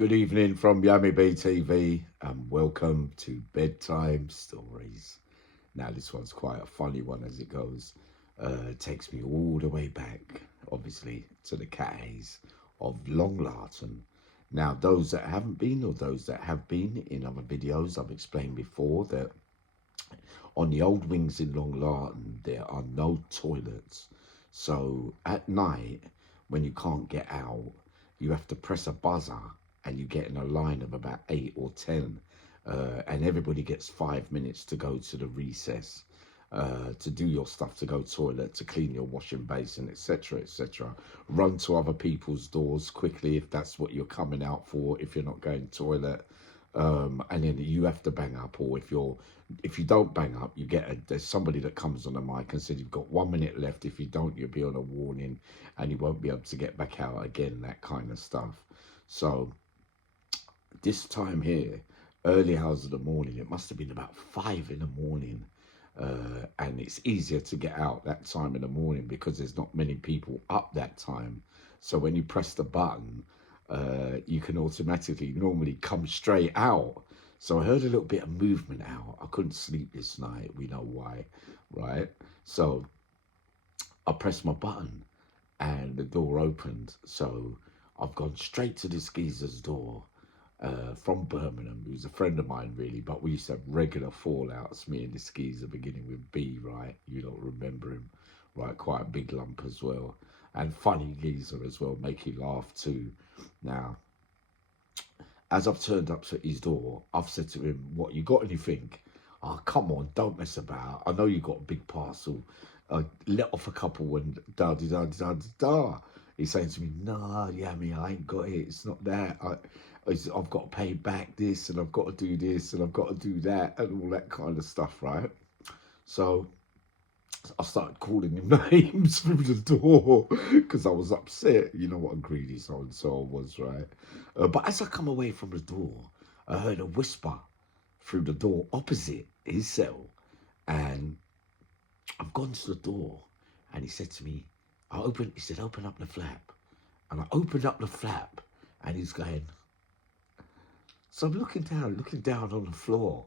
Good evening from Yummy BTV and welcome to Bedtime Stories. Now, this one's quite a funny one as it goes. Takes me all the way back, obviously, to the cays of Long Larton. Now, those that haven't been or those that have been in other videos, I've explained before that on the old wings in Long Larton, there are no toilets. So at night, when you can't get out, you have to press a buzzer and you get in a line of about 8 or 10. And everybody gets 5 minutes to go to the recess, to do your stuff, to go toilet, to clean your washing basin, etc., etc. Run to other people's doors quickly if that's what you're coming out for, if you're not going toilet. And then you have to bang up, or if you don't bang up, there's somebody that comes on the mic and said you've got 1 minute left. If you don't, you'll be on a warning and you won't be able to get back out again, that kind of stuff. So this time here, early hours of the morning, it must have been about 5 in the morning. And it's easier to get out that time in the morning because there's not many people up that time. So when you press the button, you can automatically normally come straight out. So I heard a little bit of movement out. I couldn't sleep this night. We know why, right? So I pressed my button and the door opened. So I've gone straight to this geezer's door, from Birmingham, who's a friend of mine, really, but we used to have regular fallouts, me and this geezer, beginning with B, right? You don't remember him, right? Quite a big lump as well. And funny geezer as well, make you laugh too. Now, as I've turned up to his door, I've said to him, "What, you got anything?" "Oh, come on, don't mess about. I know you got a big parcel. Let off a couple and da da da da da da." He's saying to me, "Nah, yeah, I ain't got it. It's not that. I've got to pay back this and I've got to do this and I've got to do that and all that kind of stuff, right?" So I started calling him names through the door because I was upset. You know what a greedy so and so I was, right? But as I come away from the door, I heard a whisper through the door opposite his cell, and I've gone to the door, and he said to me, He said, "Open up the flap," and I opened up the flap, and he's going. So I'm looking down on the floor,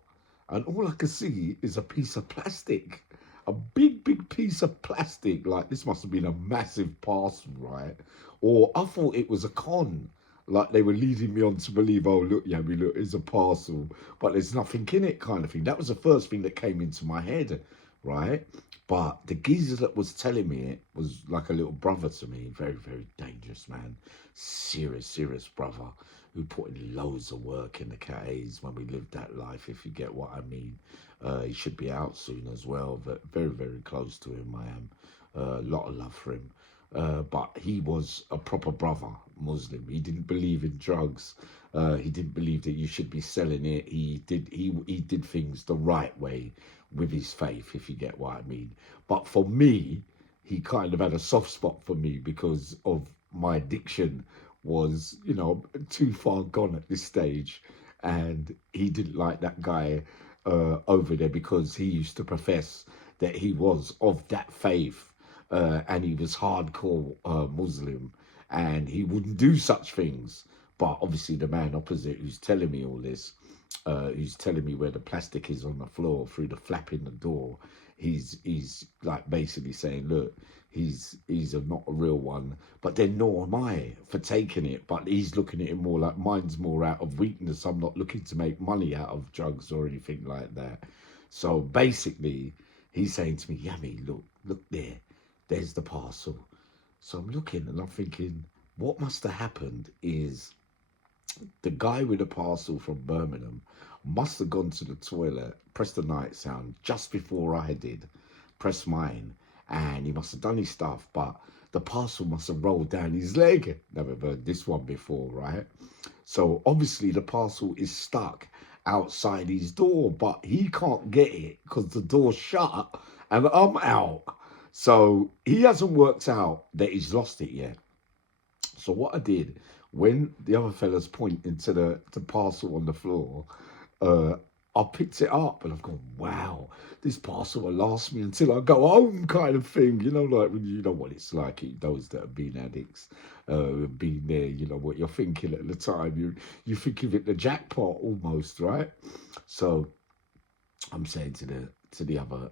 and all I can see is a piece of plastic. A big, big piece of plastic. Like, this must have been a massive parcel, right? Or I thought it was a con. Like, they were leading me on to believe, oh, look, yeah, look, it's a parcel, but there's nothing in it, kind of thing. That was the first thing that came into my head, right? But the geezer that was telling me it was like a little brother to me. Very, very dangerous man. Serious, serious brother who put in loads of work in the Cays when we lived that life, if you get what I mean. He should be out soon as well, but very, very close to him I am. A lot of love for him. But he was a proper brother, Muslim. He didn't believe in drugs. He didn't believe that you should be selling it. He did things the right way with his faith, if you get what I mean. But for me, he kind of had a soft spot for me because of my addiction was, too far gone at this stage. And he didn't like that guy over there because he used to profess that he was of that faith, and he was hardcore Muslim, and he wouldn't do such things. But obviously, the man opposite who's telling me all this, who's telling me where the plastic is on the floor through the flap in the door, he's like basically saying, look, he's not a real one, but then nor am I for taking it. But he's looking at it more like mine's more out of weakness. I'm not looking to make money out of drugs or anything like that. So basically, he's saying to me, Yummy, look there. There's the parcel. So I'm looking and I'm thinking, what must have happened is the guy with the parcel from Birmingham must have gone to the toilet, pressed the night sound just before I did, pressed mine, and he must have done his stuff, but the parcel must have rolled down his leg. Never heard this one before, right? So obviously the parcel is stuck outside his door, but he can't get it because the door's shut and I'm out. So he hasn't worked out that he's lost it yet. So what I did, when the other fellas pointed to the parcel on the floor, uh, I picked it up and I've gone, wow, this parcel will last me until I go home, kind of thing. You know, like when you know what it's like. Those that have been addicts, been there. You know what you're thinking at the time. You think of it the jackpot almost, right? So I'm saying to the other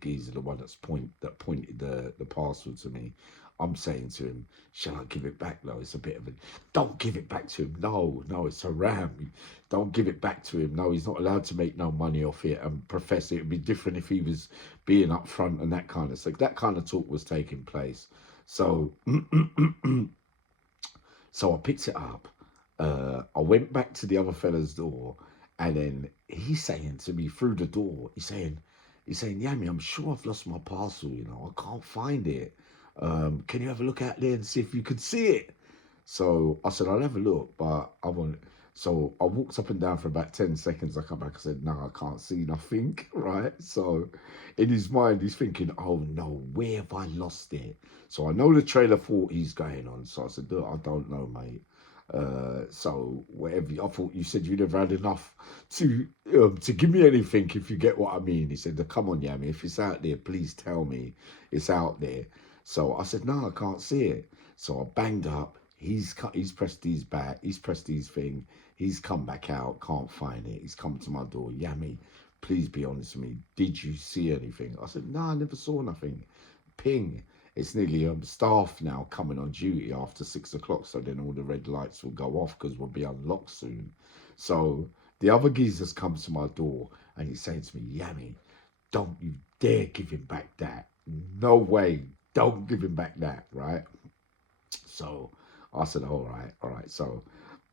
geezer, the one that pointed the parcel to me. I'm saying to him, shall I give it back? No, it's a bit of a, don't give it back to him. No, no, it's a ram. Don't give it back to him. No, he's not allowed to make no money off it. And Professor, it'd be different if he was being upfront and that kind of stuff. That kind of talk was taking place. So, so I picked it up. I went back to the other fella's door, and then he's saying to me through the door, he's saying, Yami, I'm sure I've lost my parcel. You know, I can't find it. Can you have a look out there and see if you could see it? So I said, I'll have a look, but I want. So I walked up and down for about 10 seconds. I come back, I said, no, I can't see nothing, right? So in his mind, he's thinking, oh no, where have I lost it? So I know the trailer thought he's going on. So I said, look, I don't know, mate. So whatever, I thought you said you never had enough to give me anything, if you get what I mean. He said, come on, Yami, if it's out there, please tell me it's out there. So I said, no, I can't see it. So I banged up. He's pressed his back. He's pressed his thing. He's come back out. Can't find it. He's come to my door. Yami, please be honest with me. Did you see anything? I said, no, I never saw nothing. Ping. It's nearly staff now coming on duty after 6 o'clock. So then all the red lights will go off because we'll be unlocked soon. So the other geezers comes to my door and he's saying to me, Yami, don't you dare give him back that. No way. Don't give him back that, right? So I said, all right, all right. So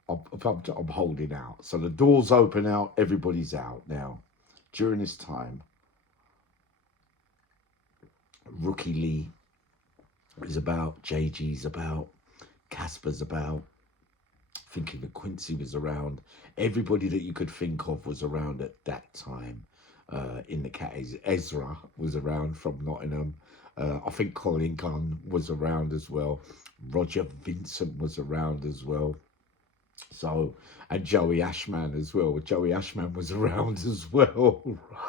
I'm holding out. So the doors open out, everybody's out. Now, during this time, Rookie Lee is about, JG's about, Casper's about, thinking that Quincy was around. Everybody that you could think of was around at that time. In the cat, Ezra was around from Nottingham. I think Colin Gunn was around as well. Roger Vincent was around as well. So, and Joey Ashman as well. Joey Ashman was around as well,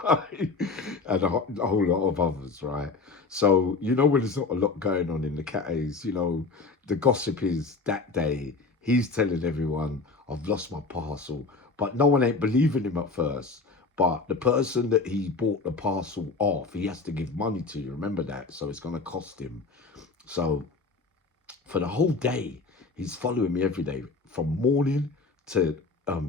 right? And a whole lot of others, right? So, you know, when there's not a lot going on in the cat A's, you know, the gossip is that day he's telling everyone, I've lost my parcel. But no one ain't believing him at first. But the person that he bought the parcel off, he has to give money to. You remember that? So it's going to cost him. So for the whole day, he's following me every day from morning to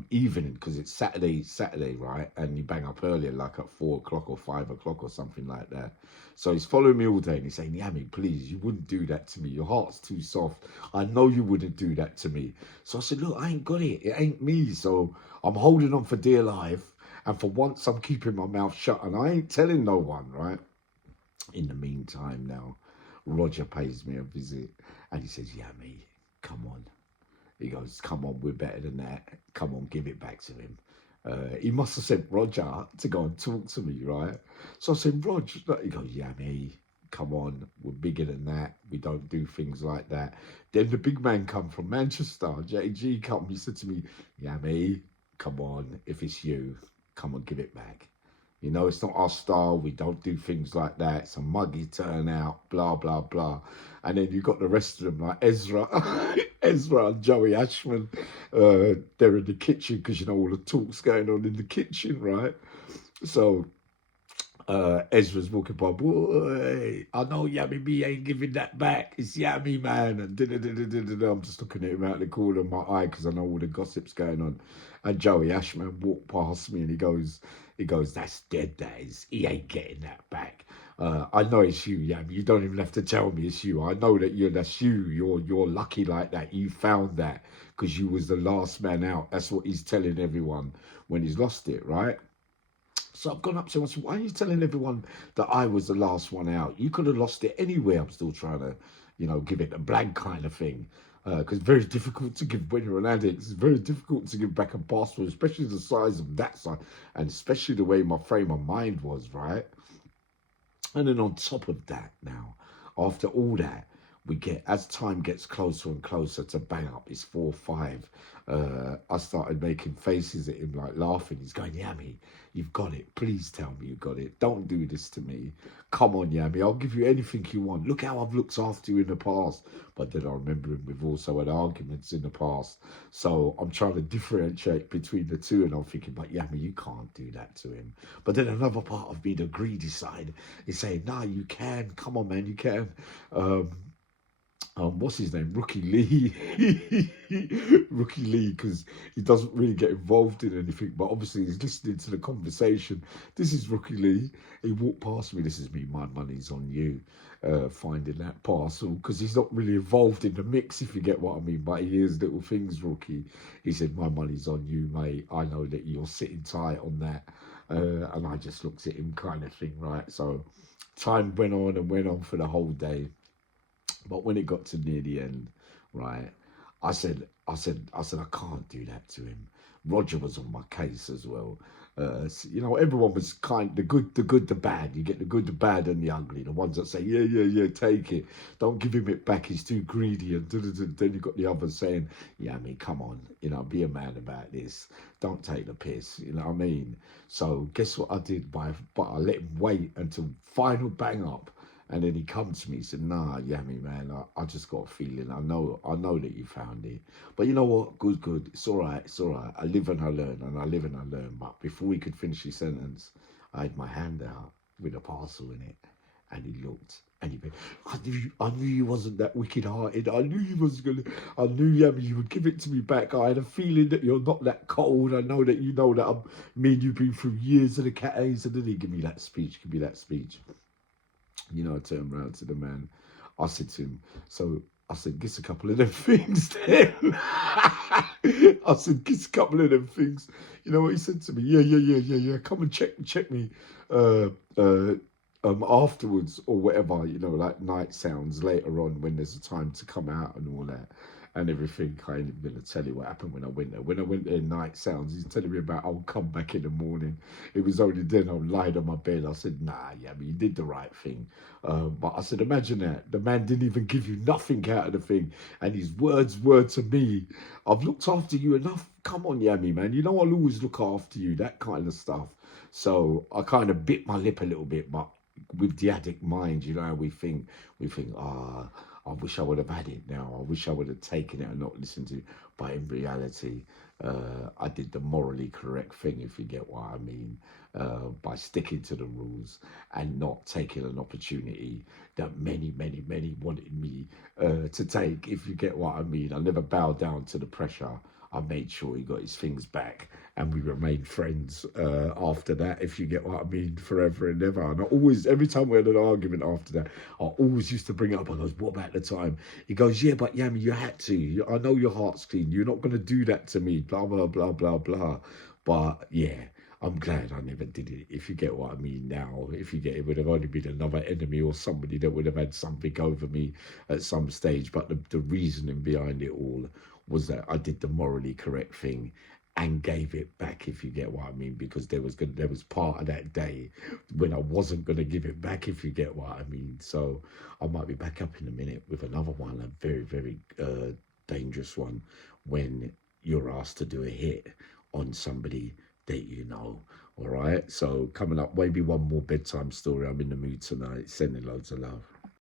evening, because it's Saturday, right? And you bang up earlier, like at 4 o'clock or 5 o'clock or something like that. So he's following me all day and he's saying, Yami, please, you wouldn't do that to me. Your heart's too soft. I know you wouldn't do that to me. So I said, look, I ain't got it. It ain't me. So I'm holding on for dear life. And for once, I'm keeping my mouth shut and I ain't telling no one, right? In the meantime, now, Roger pays me a visit and he says, Yami, come on. He goes, come on, we're better than that. Come on, give it back to him. He must have sent Roger to go and talk to me, right? So I said, Roger, he goes, Yami, come on, we're bigger than that. We don't do things like that. Then the big man come from Manchester, JG come, he said to me, Yami, come on, if it's you, come on, give it back. You know, it's not our style. We don't do things like that. It's a muggy turnout, blah, blah, blah. And then you got the rest of them, like Ezra, Ezra and Joey Ashman. They're in the kitchen because, you know, all the talk's going on in the kitchen, right? So Ezra's walking by, boy, I know Yami B ain't giving that back. It's Yami, man. And I'm just looking at him out the corner of my eye because I know all the gossip's going on. And Joey Ashman walked past me and he goes, that's dead, that is. He ain't getting that back. I know it's you, Yami. You don't even have to tell me it's you. I know that that's you. You're lucky like that. You found that because you was the last man out. That's what he's telling everyone when he's lost it, right? So I've gone up to him and said, why are you telling everyone that I was the last one out? You could have lost it anywhere. I'm still trying to, you know, give it a blank kind of thing. Because it's very difficult to give when you're an addict. It's very difficult to give back a password, especially the size of that size, and especially the way my frame of mind was, right? And then on top of that now, after all that, we get, as time gets closer and closer to bang up, it's 4 5. I started making faces at him, like laughing. He's going, Yami, you've got it. Please tell me you got it. Don't do this to me. Come on, Yami, I'll give you anything you want. Look how I've looked after you in the past. But then I remember him, we've also had arguments in the past. So I'm trying to differentiate between the two, and I'm thinking, but Yami, you can't do that to him. But then another part of me, the greedy side, is saying, nah, you can. Come on, man, you can. Um, what's his name? Rookie Lee. Rookie Lee, because he doesn't really get involved in anything, but obviously he's listening to the conversation. This is Rookie Lee. He walked past me. This is me. My money's on you. Finding that parcel, because he's not really involved in the mix, if you get what I mean. But he hears little things, Rookie. He said, my money's on you, mate. I know that you're sitting tight on that. And I just looked at him, kind of thing, right? So time went on and went on for the whole day. But when it got to near the end, right, I can't do that to him. Roger was on my case as well. You know, everyone was kind, the good, the bad. You get the good, the bad, and the ugly. The ones that say, yeah, yeah, yeah, take it. Don't give him it back. He's too greedy. And then you got the others saying, yeah, I mean, come on, you know, be a man about this. Don't take the piss. You know what I mean? So guess what I did? But I let him wait until final bang up. And then he comes to me and said, nah, Yami, man, I just got a feeling. I know that you found it. But you know what? Good, good. It's all right. It's all right. I live and I learn, and I live and I learn. But before he could finish his sentence, I had my hand out with a parcel in it. And he looked and he went, I knew you wasn't that wicked hearted. I knew you was I knew, Yami, you would give it to me back. I had a feeling that you're not that cold. I know that you know that me and you've been through years of the cat A's. And then he give me that speech, You know, I turned around to the man. I said to him, so I said, guess a couple of them things then. I said, guess a couple of them things. You know what he said to me? Yeah. Come and check me uh, uh, afterwards or whatever, you know, like night sounds later on when there's a time to come out and all that. And everything. I ain't gonna tell you what happened when I went there. When I went there, night sounds. He's telling me about I'll come back in the morning. It was only then I lied on my bed. I said, nah, yeah, I mean, you did the right thing. But I said, imagine that. The man didn't even give you nothing out of the thing. And his words were to me, I've looked after you enough. Come on, Yami, man. You know I'll always look after you, that kind of stuff. So I kind of bit my lip a little bit, but with the addict mind, you know how we think, I wish I would have had it now. I wish I would have taken it and not listened to it. But in reality, I did the morally correct thing, if you get what I mean, by sticking to the rules and not taking an opportunity that many wanted me to take, if you get what I mean. I never bowed down to the pressure. I made sure he got his things back, and we remained friends after that, if you get what I mean, forever and ever. And I always, every time we had an argument after that, I always used to bring it up. I goes, what about the time? He goes, yeah, but Yami, you had to. I know your heart's clean. You're not going to do that to me, blah, blah, blah, blah, blah. But yeah, I'm glad I never did it, if you get what I mean now. If you get it, would have only been another enemy or somebody that would have had something over me at some stage. But the reasoning behind it all was that I did the morally correct thing and gave it back, if you get what I mean, because there was part of that day when I wasn't gonna give it back, if you get what I mean. So I might be back up in a minute with another one, a very dangerous one, when you're asked to do a hit on somebody that you know. All right. So coming up, maybe one more bedtime story. I'm in the mood tonight. Sending loads of love.